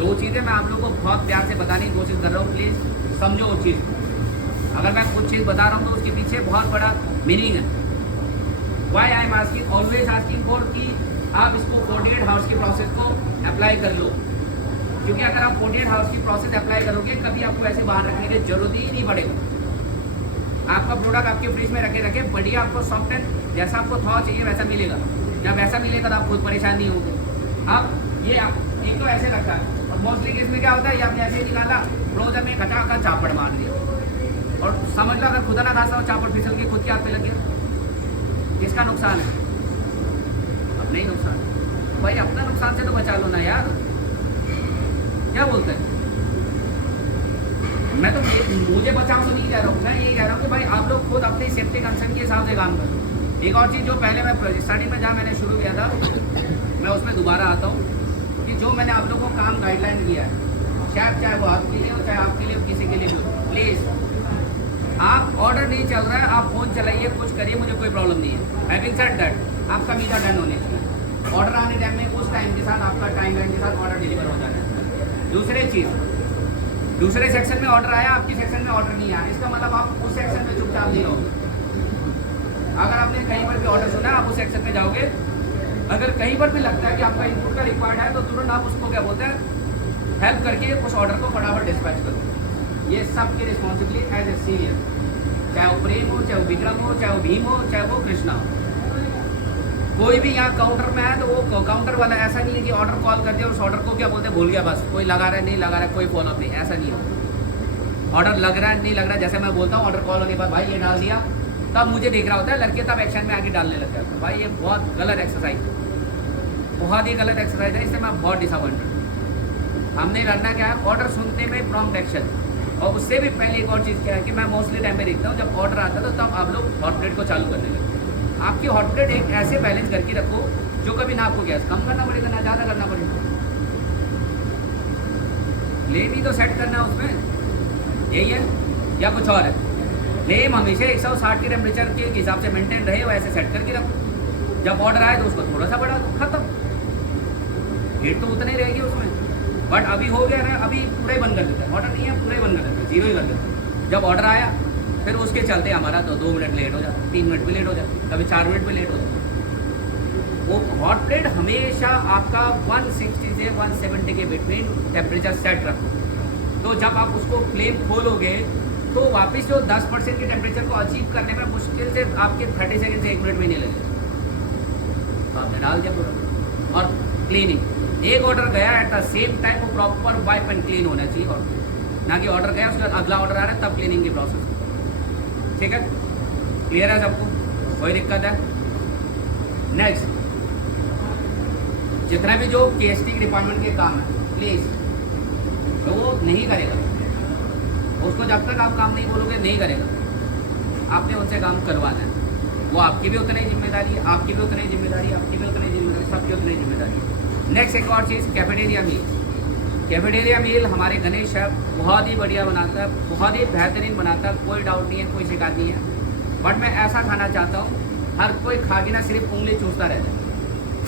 जो चीज़ें मैं आप लोगों को बहुत प्यार से बताने की कोशिश कर रहा हूँ, प्लीज़ समझो उस चीज़ को। अगर मैं कुछ चीज़ बता रहा हूँ तो उसके पीछे बहुत बड़ा मीनिंग है। Why I am asking, always asking for कि आप इसको 48 हावर्स की प्रोसेस को अप्लाई कर लो, क्योंकि अगर आप 48 हावर्स की प्रोसेस अप्लाई करोगे कभी आपको ऐसे बाहर रखने की जरूरत ही नहीं पड़ेगा। आपका प्रोडक्ट आपके फ्रिज में रखे रखे बढ़िया आपको सॉफ्ट एंड जैसा आपको था चाहिए वैसा मिलेगा। जब वैसा मिलेगा तो आप खुद परेशान नहीं होंगे। अब ये एक तो ऐसे रखा है और मोस्टली केस में क्या होता है, ये आपने ऐसे ही निकाला, फ्रोजन में कटा का चापड़ मार दिया और समझ लो अगर खुदा ना खासा हो चापड़ फिसल के खुद के हाथ पे लग गया, किसका नुकसान है? अपना ही नुकसान। भाई अपना नुकसान से तो बचा लो ना यार, क्या बोलते हैं? मैं तो मुझे बचाओ तो नहीं कह रहा हूँ, मैं यही कह रहा हूँ कि भाई आप लोग खुद अपनी सेफ्टी कंसर्न के हिसाब से काम करो। एक और चीज़ जो पहले मैं स्टार्टिंग में जहाँ मैंने शुरू किया था, मैं उसमें दोबारा आता हूँ कि जो मैंने आप लोगों को काम गाइडलाइन किया है, शायद चाहे वो आपके लिए हो चाहे आपके लिए किसी के लिए भी हो, प्लीज़ आप ऑर्डर नहीं चल रहा है, आप फ़ोन चलाइए, कुछ करिए, मुझे कोई प्रॉब्लम नहीं है। हैविंग सेड दैट आपका वीज़ा डन होने चाहिए। ऑर्डर आने टाइम में उस टाइम के साथ आपका टाइम लाइन के साथ ऑर्डर डिलीवर हो जाना है। दूसरी चीज़, दूसरे सेक्शन में ऑर्डर आया, आपकी सेक्शन में ऑर्डर नहीं आया, इसका मतलब आप उस सेक्शन में चुपचाप नहीं रहोगे। अगर आपने कहीं पर भी ऑर्डर सुना आप उस सेक्शन में जाओगे, अगर कहीं पर भी लगता है कि आपका इनपुट का रिक्वायर्ड है तो तुरंत आप उसको क्या बोलते हैं, हेल्प करके उस ऑर्डर को फटाफट डिस्पैच करो। ये सबकी रिस्पॉन्सिबिलिटी एज ए सीनियर, चाहे वो प्रेम हो, चाहे वो विक्रम हो, चाहे वो भीम हो, चाहे वो कृष्णा हो। कोई भी यहाँ काउंटर में है तो वो काउंटर वाला ऐसा नहीं है कि ऑर्डर कॉल कर दिया उस ऑर्डर को क्या बोलते हैं भूल गया, बस कोई लगा रहा है नहीं लगा रहा है कोई फॉलोअप नहीं, ऐसा नहीं हो। ऑर्डर लग रहा है नहीं लग रहा है, जैसे मैं बोलता हूँ ऑर्डर कॉल होने के बाद भाई ये डाल दिया, तब मुझे देख रहा होता है, लड़के तब एक्शन में आगे डालने लग जाता है। भाई ये बहुत गलत एक्सरसाइज है, बहुत ही गलत एक्सरसाइज है, इससे मैं बहुत डिसअपॉइंटेड। हमने करना क्या है, ऑर्डर सुनते में प्रॉम्प्ट एक्शन। और उससे भी पहले एक और चीज़ क्या है कि मैं मोस्टली टाइम पे देखता हूँ जब ऑर्डर आता है तो तब आप लोग हॉट प्लेट को चालू करने लगते। आपकी हॉट प्लेट एक ऐसे बैलेंस करके रखो जो कभी ना आपको गैस कम करना पड़ेगा ना ज़्यादा करना पड़ेगा। फ्लेम ही तो सेट करना है उसमें, यही है या कुछ और है? फ्लेम हमेशा 160 के टेम्परेचर के हिसाब से मेंटेन रहे, वैसे सेट करके रखो। जब ऑर्डर आए तो उसको थोड़ा सा बढ़ा दो, खत्म। हीट तो उतनी रहेगी उसमें, बट अभी हो गया ना, अभी पूरा ही बंद कर देते हैं। ऑर्डर नहीं है पूरा ही बंद कर देते हैं, जीरो ही कर देते हैं। जब ऑर्डर आया फिर उसके चलते हमारा तो 2 मिनट लेट हो जाता, 3 मिनट भी लेट हो जाता, कभी 4 मिनट भी लेट हो जाता। वो हॉट प्लेट हमेशा आपका 160 से 170 के बिटवीन टेम्परेचर सेट रखो। तो जब आप उसको फ्लेम खोलोगे तो वापस जो 10% के टेम्परेचर को अचीव करने में मुश्किल से आपके 30 सेकंड से 1 मिनट भी नहीं लगेगा। तो आपने डाल दिया पूरा। और क्लीनिंग, एक ऑर्डर गया एट द सेम टाइम वो प्रॉपर वाइप एंड क्लीन होना चाहिए, और ना कि ऑर्डर गया उसके बाद अगला ऑर्डर आ रहा है तब क्लीनिंग की प्रोसेस। ठीक है, क्लियर है सबको? कोई दिक्कत है? नेक्स्ट, जितना भी जो केएसटी डिपार्टमेंट के काम है प्लीज़ तो वो नहीं करेगा उसको, जब तक आप काम नहीं बोलोगे नहीं करेगा। आपने उनसे काम करवाना है, वो आपकी भी उतनी जिम्मेदारी है, आपकी भी उतनी जिम्मेदारी, आपकी भी उतनी जिम्मेदारी, सबकी उतनी जिम्मेदारी है। नेक्स्ट एक और चीज़, कैफेटेरिया मील। कैफेटेरिया मील हमारे गणेश शेफ बहुत ही बढ़िया बनाता है, बहुत ही बेहतरीन बनाता है, कोई डाउट नहीं है, कोई शिकायत नहीं है। बट मैं ऐसा खाना चाहता हूँ हर कोई खा के ना सिर्फ उंगली चूसता रहता है,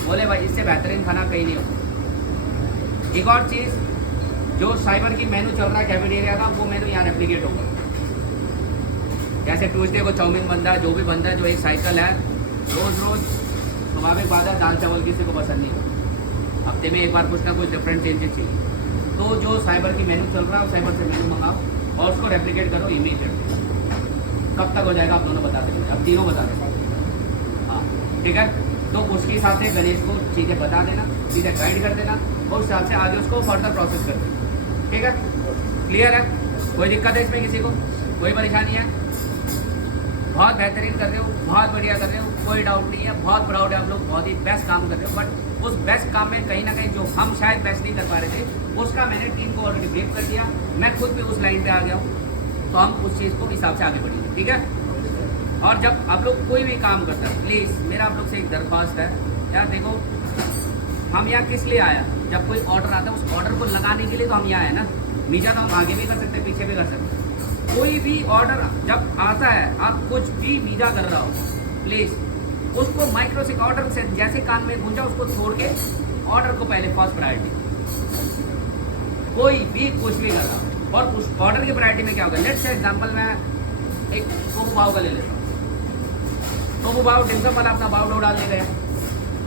बोले भाई इससे बेहतरीन खाना कहीं नहीं होता। एक और चीज़, जो साइबर की मेनू चल रहा है कैफेटेरिया का, वो मेनू यहाँ रेप्लिकेट होगा। जैसे ट्यूसडे को चाउमीन बनता है, जो भी बनता है, जो एक साइकिल है, रोज़ रोज़ स्वाभाविक बात है दाल चावल किसी को पसंद नहीं होता, हफ्ते में एक बार कुछ ना कुछ डिफरेंट चेंजेस चाहिए। तो जो साइबर की मेनू चल रहा है साइबर से मेनू मंगाओ और उसको रेप्लिकेट करो इमीडिएटली। कब तक हो जाएगा आप दोनों बता देंगे, अब तीनों बता देंगे। हाँ ठीक है, तो उसके हिसाब से गणेश को चीज़ें बता देना, चीज़ें गाइड कर देना और उस हिसाब से आगे उसको फर्दर प्रोसेस कर देना। ठीक है, क्लियर है? कोई दिक्कत है इसमें किसी को? कोई परेशानी है? बहुत बेहतरीन कर रहे हो, बहुत बढ़िया कर रहे हो, कोई डाउट नहीं है, बहुत प्राउड है आप लोग, बहुत ही बेस्ट काम कर रहे हो। बट उस बेस्ट काम में कहीं ना कहीं जो हम शायद बेस्ट नहीं कर पा रहे थे उसका मैंने टीम को ऑलरेडी ब्रीफ कर दिया, मैं खुद भी उस लाइन पे आ गया हूँ, तो हम उस चीज़ को हिसाब से आगे बढ़ेंगे। ठीक है, और जब आप लोग कोई भी काम करता है प्लीज़ मेरा आप लोग से एक दरख्वास्त है यार, देखो हम यहाँ किस लिए आया, जब कोई ऑर्डर आता है उस ऑर्डर को लगाने के लिए तो हम यहाँ आए ना। मीजा तो हम आगे भी कर सकते हैं पीछे भी कर सकते हैं, कोई भी ऑर्डर जब आता है आप कुछ भी मीजा कर रहा हो प्लीज़ उसको माइक्रो से ऑर्डर से जैसे कान में गूंजा उसको छोड़ के ऑर्डर को पहले फर्स्ट प्रायोरिटी। कोई भी कुछ भी कर रहा हो। और उस ऑर्डर की वैरायटी में क्या होगा, लेट्स से एग्जांपल मैं एक टोफू पाव का ले लेता हूँ। टोफू पाव डिमसम वाला अपना पाव डालने गया,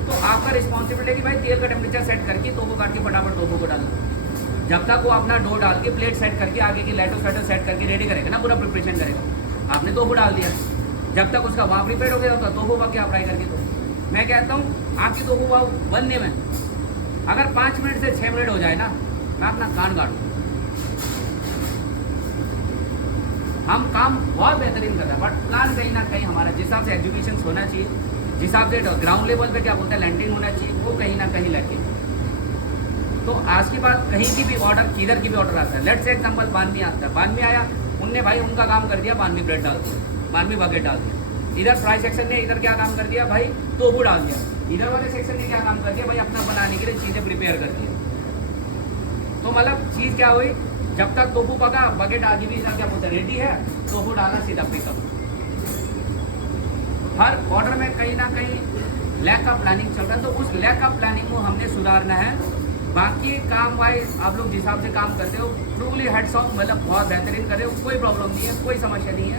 तो आपका रिस्पॉन्सिबिलिटी है कि भाई तेल का टेम्परेचर सेट करके टोफू काट के फटाफट टोफू को डालना। जब तक वो अपना डो डाल के प्लेट सेट करके आगे की लेटो सेटो सेट करके रेडी करेगा ना, पूरा प्रिपरेशन करेगा, आपने टोफू डाल दिया, जब तक उसका भाव प्रिपेयर हो गया होता टोफू पक के आप फ्राई करके दो। मैं कहता हूँ आपकी टोफू पाव बनने में अगर 5 मिनट से 6 मिनट हो जाए ना, मैं अपना कान काटूँ। हम काम बहुत बेहतरीन कर रहे हैं, बट प्लान कहीं ना कहीं हमारा जिस हिसाब से एजुकेशन होना चाहिए, जिस हिसाब से ग्राउंड लेवल पे क्या बोलते हैं लैंडिंग होना चाहिए, वो कहीं ना कहीं लगे। तो आज की बात कहीं की भी ऑर्डर, किधर की भी ऑर्डर आता है, लेट्स से एग्जांपल बानवी आता है, बानवी आया, उनने भाई उनका काम कर दिया, बानवी ब्रेड डाल दिया, बानवी बकेट डाल दिया। इधर फ्राई सेक्शन ने इधर क्या काम कर दिया भाई, टोफू डाल दिया। इधर वाले सेक्शन ने क्या काम कर दिया भाई, अपना बनाने के लिए चीज़ें प्रिपेयर कर दी। तो मतलब चीज़ क्या हुई, जब तक टोफू पका बकेट आगे भी इधर क्या बोलते हैं रेडी है, टोफू डाला सीधा पिकअप। हर ऑर्डर में कहीं ना कहीं लैक ऑफ प्लानिंग चल रहा है, तो उस लैक ऑफ प्लानिंग को हमने सुधारना है। बाकी काम वाइज आप लोग जिस हिसाब से काम करते हो ट्रूली हेड्स ऑफ, मतलब बहुत बेहतरीन कर रहे हो, कोई प्रॉब्लम नहीं है, कोई समस्या नहीं है।